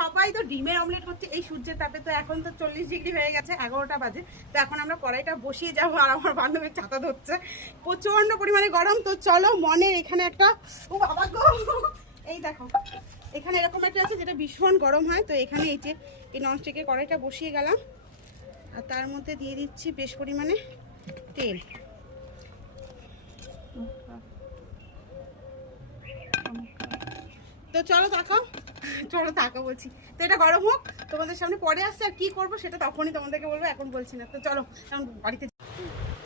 সবাই তো ডিমের অমলেট হচ্ছে এই সূর্যের তাপে তো এখন তো চল্লিশ ডিগ্রি হয়ে গেছে, এগারোটা বাজে। তো এখন আমরা কড়াইটা বসিয়ে যাব আর আমার বান্ধবীর ছাতা ধরছে। প্রচণ্ড পরিমাণে গরম, তো চলো মনে এখানে একটা ও বাবা গো! এই দেখো, এখানে এরকম একটা আছে যেটা ভীষণ গরম হয়। তো এখানে এই যে এই ননস্টিকের কড়াইটা বসিয়ে গেলাম। আর তার মধ্যে দিয়ে দিচ্ছি বেশ পরিমাণে তেল। তো চলো তাকাও চলো তাকাও বলছি। তো এটা গরম হোক, তোমাদের সামনে পরে আসছে, আর কি করব সেটা তখনই তোমাদেরকে বলব, এখন বলছি না। তো চলো, এখন বাড়িতে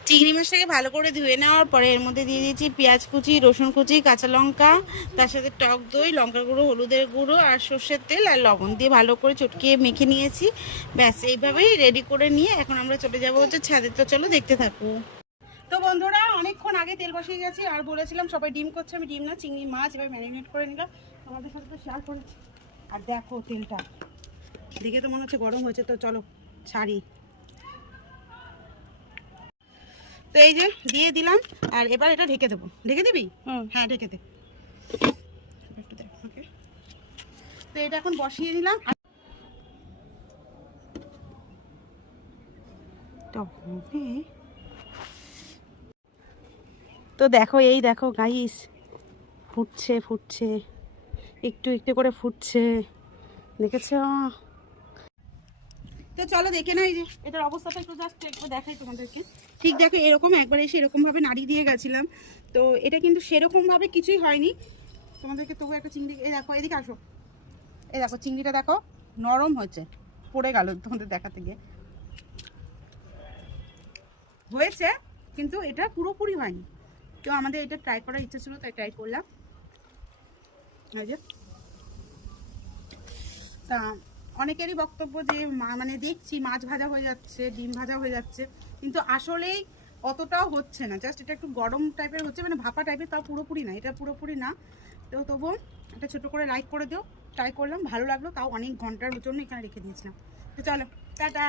চিংড়ি মাছটাকে ভালো করে ধুয়ে নেওয়ার পরে এর মধ্যে দিয়ে দিয়েছি পেঁয়াজ কুচি, রসুন কুচি, কাঁচা লঙ্কা, তার সাথে টক দই, লঙ্কা গুঁড়ো, হলুদের গুঁড়ো, আর সর্ষের তেল, আর লবণ দিয়ে ভালো করে চটকিয়ে মেখে নিয়েছি। ব্যাস, এইভাবেই রেডি করে নিয়ে এখন আমরা চলে যাব হচ্ছে ছাদে। তো চলো দেখতে থাকো। তো বন্ধুরা, অনেকক্ষণ আগে তেল বসিয়ে গেছি, আর বলেছিলাম সবাই ডিম করছে, আমি ডিম না, চিংড়ি মাছ এবার ম্যারিনেট করে নিলাম। তোমাদের সাথে তো শেয়ার করেছি। আর দেখো তেলটা। দেখে তো মনে হচ্ছে গরম হয়েছে তো চলো ছাড়ি। তো এই যে দিয়ে দিলাম আর এবার এটা ঢেকে দেবো। ঢেকে দিবি? হ্যাঁ ঢেকে দে। ওকে। তো এটা এখন বসিয়ে তবে তো দেখো এই দেখো গাইস ফুটছে ফুটছে। একটু একটু করে ফুটছে। দেখেছ? তো চলো দেখে নাও এই যে। এটার অবস্থাটা একটু জাস্ট একটু দেখাই তোমাদেরকে। ঠিক দেখো এরকম একবার এসে এরকমভাবে নাড়ি দিয়ে গেছিলাম। তো এটা কিন্তু সেরকমভাবে কিছুই হয়নি। তোমাদেরকে তবু একটা চিংড়ি এই দেখো এদিকে আসো। এই দেখো চিংড়িটা দেখো নরম হয়েছে পড়ে গেল তোমাদের দেখাতে গিয়ে। হয়েছে কিন্তু এটা পুরোপুরি হয়নি। তো আমাদের এটা ট্রাই করার ইচ্ছা ছিল তাই ট্রাই করলাম। যে। তা অনেকেরই বক্তব্য যে মানে দেখছি মাছ ভাজা হয়ে যাচ্ছে, ডিম ভাজা হয়ে যাচ্ছে, কিন্তু আসলেই অতটাও হচ্ছে না। জাস্ট এটা একটু গরম টাইপের হচ্ছে মানে ভাপা টাইপের, তাও পুরোপুরি না, এটা পুরোপুরি না। তো তবুও একটা ছোটো করে লাইক করে দিও ট্রাই করলাম, ভালো লাগল, তাও অনেক ঘণ্টার জন্য এখানে রেখে দিয়েছিলাম। তো চলো, টাটা!